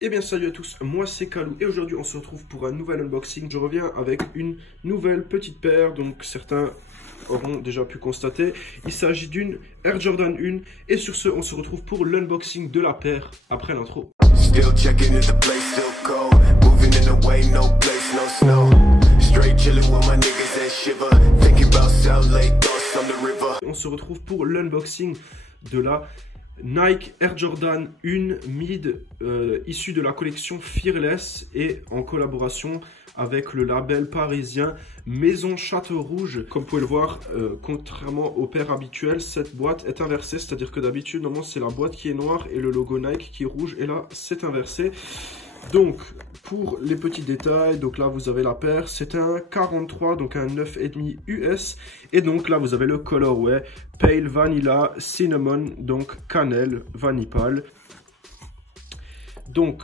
Eh bien salut à tous, moi c'est Kalou et aujourd'hui on se retrouve pour un nouvel unboxing. Je reviens avec une nouvelle petite paire, donc certains auront déjà pu constater. Il s'agit d'une Air Jordan 1 et sur ce on se retrouve pour l'unboxing de la paire après l'intro. On se retrouve pour l'unboxing de la Nike Air Jordan 1 Mid issue de la collection Fearless et en collaboration avec le label parisien Maison Château Rouge. Comme vous pouvez le voir, contrairement aux paires habituelles, cette boîte est inversée, c'est-à-dire que d'habitude, normalement, c'est la boîte qui est noire et le logo Nike qui est rouge, et là, c'est inversé. Donc, pour les petits détails, donc là, vous avez la paire, c'est un 43, donc un 9,5 US, et donc là, vous avez le colorway Pale Vanilla Cinnamon, donc cannelle, vanille pâle. Donc,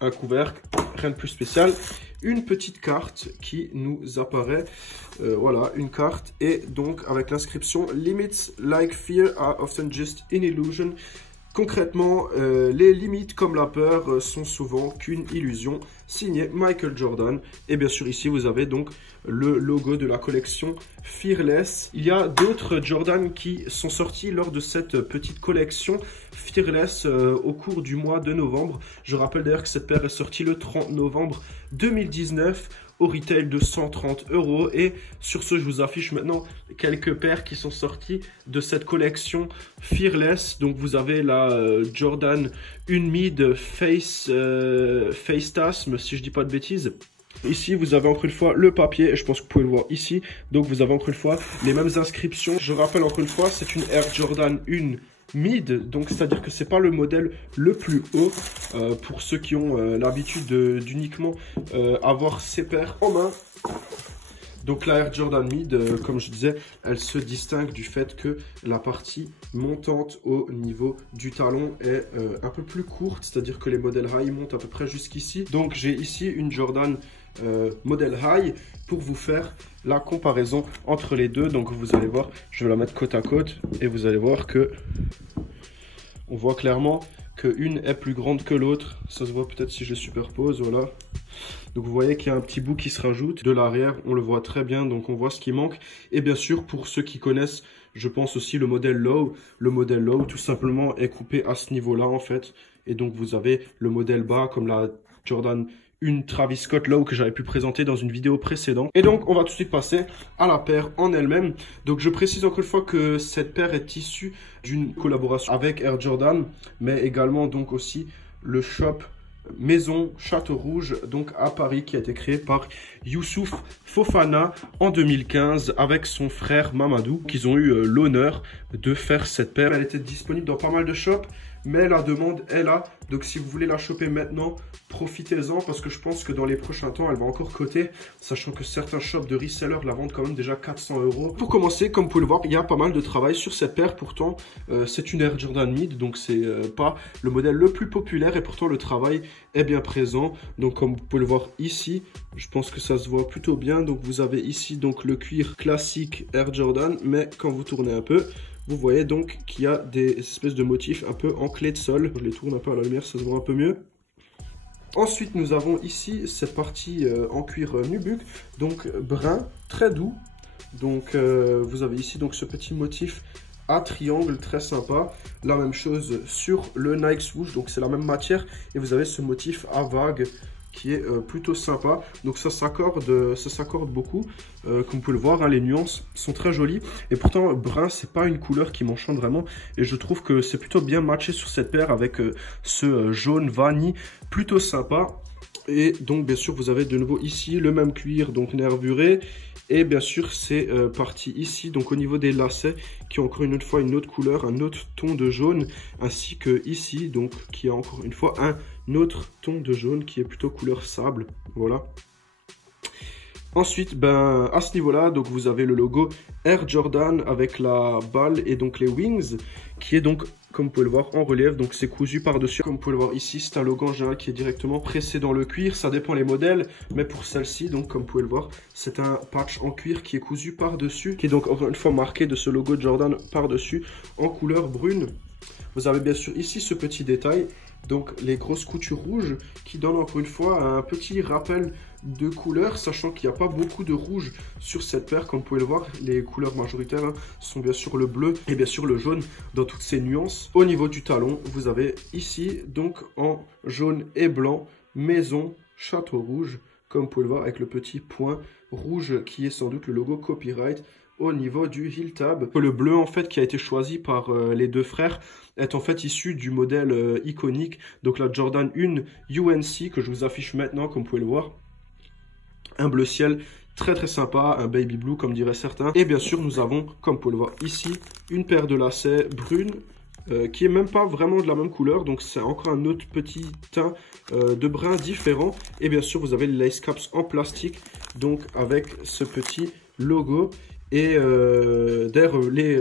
un couvercle, rien de plus spécial. Une petite carte qui nous apparaît, voilà, une carte, et donc avec l'inscription « Limits like fear are often just an illusion ». Concrètement, les limites comme la peur sont souvent qu'une illusion, signé Michael Jordan. Et bien sûr ici vous avez donc le logo de la collection Fearless. Il y a d'autres Jordan qui sont sortis lors de cette petite collection Fearless au cours du mois de novembre. Je rappelle d'ailleurs que cette paire est sortie le 30 novembre 2019 au retail de 130 €. Et sur ce, je vous affiche maintenant quelques paires qui sont sorties de cette collection Fearless. Donc vous avez la Jordan 1 Mid Face Tasm, si je dis pas de bêtises. Ici, vous avez encore une fois le papier, et je pense que vous pouvez le voir ici. Donc vous avez encore une fois les mêmes inscriptions. Je rappelle encore une fois, c'est une Air Jordan 1 Mid, donc c'est-à-dire que c'est pas le modèle le plus haut pour ceux qui ont l'habitude d'uniquement avoir ces paires en main. Donc la Air Jordan Mid, comme je disais, elle se distingue du fait que la partie montante au niveau du talon est un peu plus courte, c'est-à-dire que les modèles high montent à peu près jusqu'ici. Donc j'ai ici une Jordan modèle high pour vous faire la comparaison entre les deux. Donc vous allez voir, je vais la mettre côte à côte et vous allez voir que on voit clairement qu'une est plus grande que l'autre. Ça se voit peut-être si je superpose, voilà. Donc vous voyez qu'il y a un petit bout qui se rajoute. De l'arrière, on le voit très bien, donc on voit ce qui manque. Et bien sûr, pour ceux qui connaissent, je pense aussi le modèle low. Le modèle low, tout simplement, est coupé à ce niveau-là, en fait. Et donc vous avez le modèle bas, comme la Jordan une Travis Scott Low que j'avais pu présenter dans une vidéo précédente. Et donc, on va tout de suite passer à la paire en elle-même. Donc, je précise encore une fois que cette paire est issue d'une collaboration avec Air Jordan, mais également donc aussi le shop Maison Château Rouge, donc à Paris, qui a été créé par Youssouf Fofana en 2015 avec son frère Mamadou, qu'ils ont eu l'honneur de faire cette paire. Elle était disponible dans pas mal de shops, mais la demande est là. Donc si vous voulez la choper maintenant, profitez-en, parce que je pense que dans les prochains temps, elle va encore coter, sachant que certains shops de resellers la vendent quand même déjà 400 €. Pour commencer, comme vous pouvez le voir, il y a pas mal de travail sur cette paire. Pourtant, c'est une Air Jordan Mid, donc c'est pas le modèle le plus populaire, et pourtant le travail est bien présent. Donc comme vous pouvez le voir ici, je pense que ça se voit plutôt bien. Donc vous avez ici donc le cuir classique Air Jordan, mais quand vous tournez un peu, vous voyez donc qu'il y a des espèces de motifs un peu en clé de sol. Je les tourne un peu à la lumière, ça se voit un peu mieux. Ensuite, nous avons ici cette partie en cuir nubuck, donc brun, très doux. Donc vous avez ici donc ce petit motif à triangle très sympa. La même chose sur le Nike Swoosh, donc c'est la même matière. Et vous avez ce motif à vague qui est plutôt sympa. Donc ça s'accorde beaucoup. Comme vous pouvez le voir, hein, les nuances sont très jolies. Et pourtant, brun, c'est pas une couleur qui m'enchante vraiment. Et je trouve que c'est plutôt bien matché sur cette paire avec ce jaune vanille plutôt sympa. Et donc, bien sûr, vous avez de nouveau ici le même cuir, donc nervuré. Et bien sûr, c'est parti ici, donc au niveau des lacets, qui ont encore une autre fois une autre couleur, un autre ton de jaune, ainsi que ici, donc qui a encore une fois un autre ton de jaune qui est plutôt couleur sable, voilà. Ensuite, ben, à ce niveau-là, donc vous avez le logo Air Jordan avec la balle et donc les wings, qui est donc, comme vous pouvez le voir, en relief. Donc c'est cousu par-dessus. Comme vous pouvez le voir ici, c'est un logo en général qui est directement pressé dans le cuir. Ça dépend les modèles, mais pour celle-ci, donc comme vous pouvez le voir, c'est un patch en cuir qui est cousu par-dessus, qui est donc encore une fois marqué de ce logo Jordan par-dessus en couleur brune. Vous avez bien sûr ici ce petit détail donc les grosses coutures rouges qui donnent encore une fois un petit rappel de couleur, sachant qu'il n'y a pas beaucoup de rouge sur cette paire. Comme vous pouvez le voir, les couleurs majoritaires sont bien sûr le bleu et bien sûr le jaune dans toutes ses nuances. Au niveau du talon, vous avez ici donc en jaune et blanc, maison, château rouge, comme vous pouvez le voir avec le petit point rouge qui est sans doute le logo copyright au niveau du heel tab. Le bleu en fait qui a été choisi par les deux frères est en fait issu du modèle iconique, donc la Jordan 1 UNC que je vous affiche maintenant comme vous pouvez le voir. Un bleu ciel très très sympa, un baby blue comme diraient certains. Et bien sûr nous avons, comme vous pouvez le voir ici, une paire de lacets brunes qui est même pas vraiment de la même couleur, donc c'est encore un autre petit teint de brun différent. Et bien sûr vous avez les lace caps en plastique, donc avec ce petit logo. Et d'ailleurs les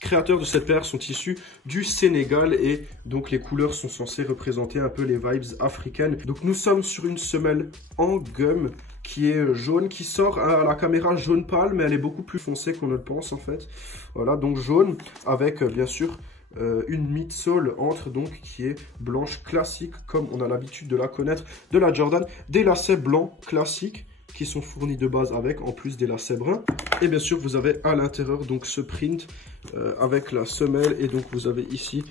créateurs de cette paire sont issus du Sénégal et donc les couleurs sont censées représenter un peu les vibes africaines. Donc nous sommes sur une semelle en gomme qui est jaune, qui sort à la caméra jaune pâle, mais elle est beaucoup plus foncée qu'on ne le pense en fait. Voilà, donc jaune avec bien sûr une midsole entre donc qui est blanche classique comme on a l'habitude de la connaître de la Jordan. Des lacets blancs classiques qui sont fournis de base avec, en plus des lacets bruns. Et bien sûr, vous avez à l'intérieur donc ce print avec la semelle. Et donc, vous avez ici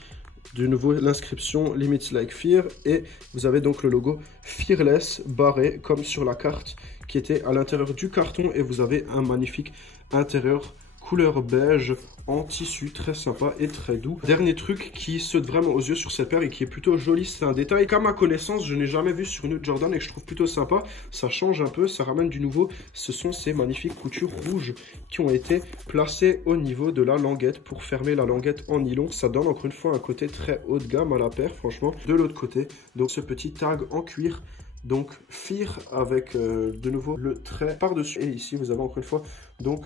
de nouveau l'inscription Limits Like Fear. Et vous avez donc le logo Fearless barré comme sur la carte qui était à l'intérieur du carton. Et vous avez un magnifique intérieur couleur beige en tissu, très sympa et très doux. Dernier truc qui saute vraiment aux yeux sur cette paire et qui est plutôt joli, c'est un détail qu'à ma connaissance je n'ai jamais vu sur une autre Jordan et que je trouve plutôt sympa. Ça change un peu, ça ramène du nouveau. Ce sont ces magnifiques coutures rouges qui ont été placées au niveau de la languette pour fermer la languette en nylon. Ça donne encore une fois un côté très haut de gamme à la paire, franchement. De l'autre côté, donc ce petit tag en cuir, donc Fear avec de nouveau le trait par-dessus. Et ici vous avez encore une fois donc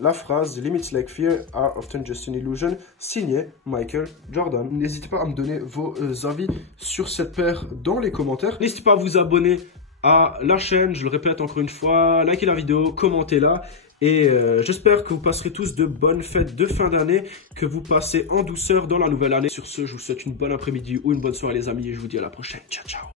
la phrase Limits Like Fear are often just an illusion, signé Michael Jordan. N'hésitez pas à me donner vos avis sur cette paire dans les commentaires. N'hésitez pas à vous abonner à la chaîne, je le répète encore une fois, likez la vidéo, commentez-la. Et j'espère que vous passerez tous de bonnes fêtes de fin d'année, que vous passez en douceur dans la nouvelle année. Sur ce, je vous souhaite une bonne après-midi ou une bonne soirée les amis et je vous dis à la prochaine. Ciao, ciao.